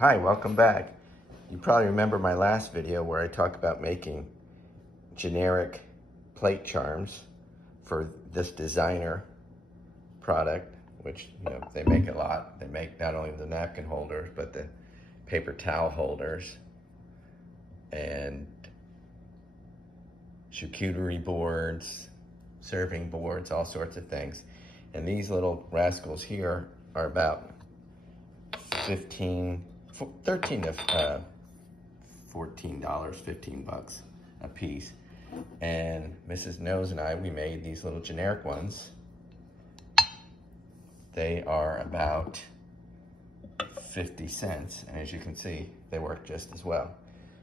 Hi, welcome back. You probably remember my last video where I talked about making generic plate charms for this designer product, which they make a lot. They make not only the napkin holders, but the paper towel holders and charcuterie boards, serving boards, all sorts of things. And these little rascals here are about 13 to $14, 15 bucks a piece. And Mrs. Nose and I, we made these little generic ones. They are about 50 cents. And as you can see, they work just as well.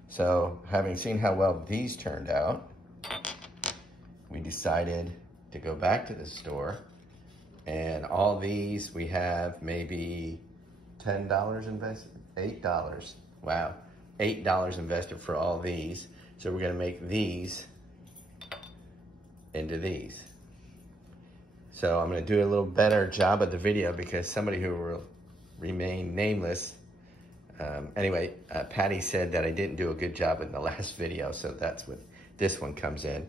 So having seen how well these turned out, we decided to go back to the store, and all these, we have maybe $10 invested, $8. Wow, $8 invested for all these. So we're gonna make these into these. So I'm gonna do a little better job of the video because somebody who will remain nameless, Patty said that I didn't do a good job in the last video, so that's what this one comes in.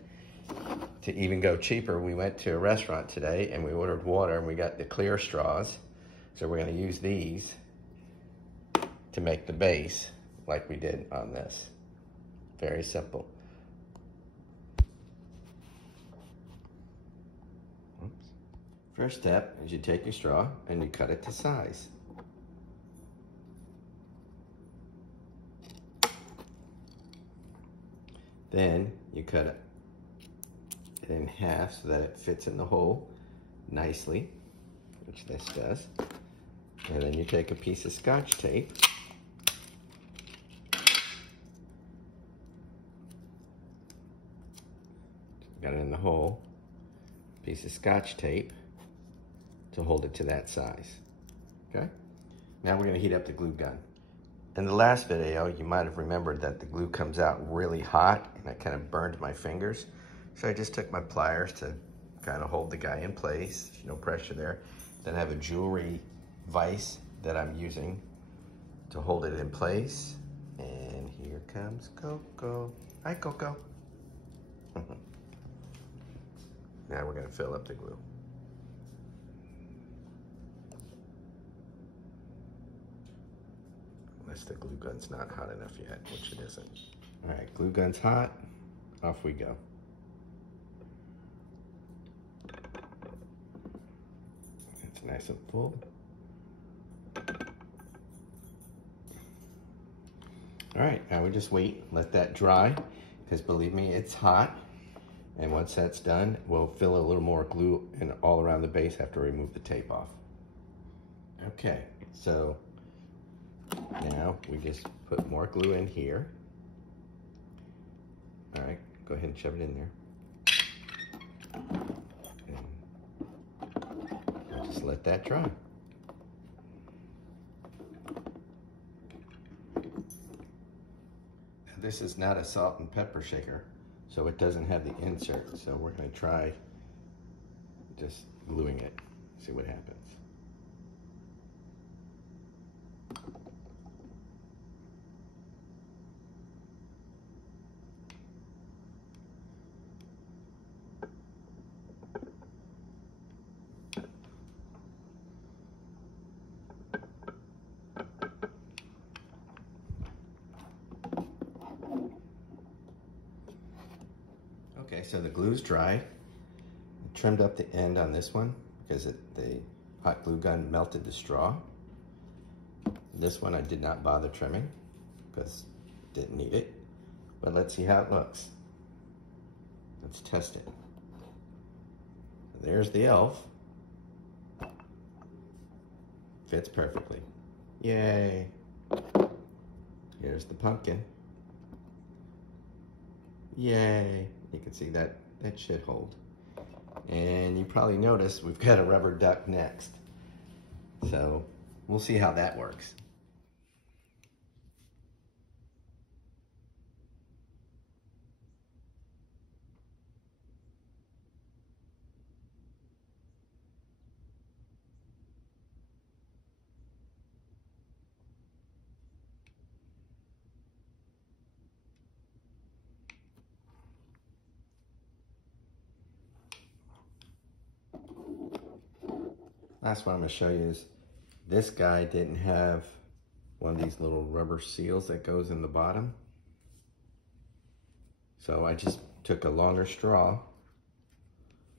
To even go cheaper, we went to a restaurant today and we ordered water and we got the clear straws. So we're gonna use these to make the base like we did on this. Very simple. Oops. First step is you take your straw and you cut it to size. Then you cut it in half so that it fits in the hole nicely, which this does. And then you take a piece of Scotch tape, got it in the hole, piece of Scotch tape to hold it to that size, okay? Now we're gonna heat up the glue gun. In the last video, you might have remembered that the glue comes out really hot and it kind of burned my fingers. So I just took my pliers to kind of hold the guy in place, no pressure there. Then I have a jewelry vise that I'm using to hold it in place. And here comes Coco. Hi, Coco. Now we're gonna fill up the glue. Unless the glue gun's not hot enough yet, which it isn't. All right, glue gun's hot, off we go. It's nice and full. All right, now we just wait, let that dry, because believe me, it's hot. And once that's done, we'll fill a little more glue in all around the base after we remove the tape off. Okay, so now we just put more glue in here. All right, go ahead and shove it in there. And just let that dry. This is not a salt and pepper shaker, so it doesn't have the insert. So we're gonna try just gluing it, see what happens. Okay, so the glue's dry. I trimmed up the end on this one because the hot glue gun melted the straw. This one I did not bother trimming because didn't need it. But let's see how it looks. Let's test it. There's the elf. Fits perfectly. Yay. Here's the pumpkin. Yay. You can see that should hold. And you probably noticed we've got a rubber duck next. So we'll see how that works. Last one I'm going to show you is this guy didn't have one of these little rubber seals that goes in the bottom. So I just took a longer straw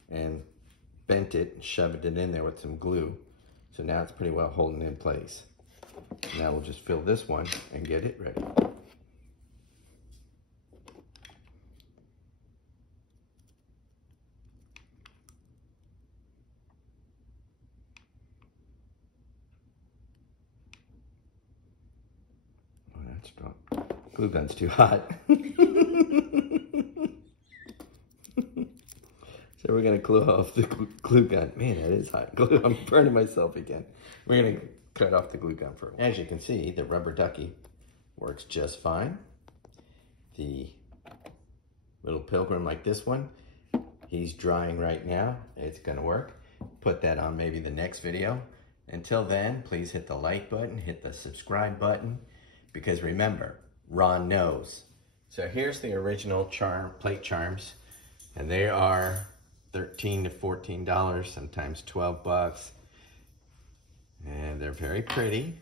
and bent it and shoved it in there with some glue. So now it's pretty well holding in place. Now we'll just fill this one and get it ready. Oh, that's strong. Glue gun's too hot. So we're gonna glue off the glue gun. Man, that is hot. Glue, I'm burning myself again. We're gonna cut off the glue gun for a while. As you can see, the rubber ducky works just fine. The little pilgrim like this one, he's drying right now. It's gonna work. Put that on maybe the next video. Until then, please hit the like button, hit the subscribe button, because remember, Ron knows. So here's the original plate charms, and they are $13 to $14, sometimes 12 bucks. And they're very pretty.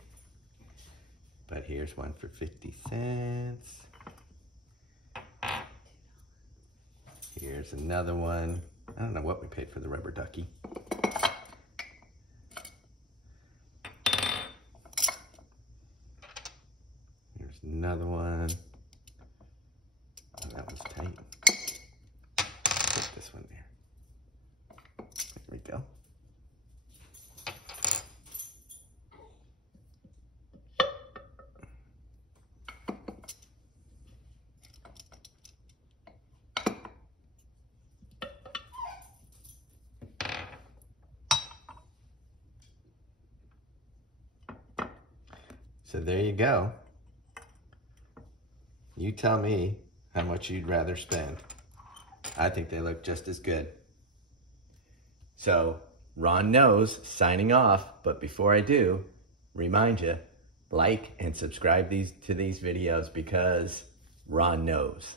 But here's one for 50 cents. Here's another one. I don't know what we paid for the rubber ducky. Here's another one. Oh, that was tight. Put this one there. There we go. So there you go. You tell me how much you'd rather spend. I think they look just as good. So Ron knows, signing off, but before I do, remind you, like and subscribe to these videos because Ron knows.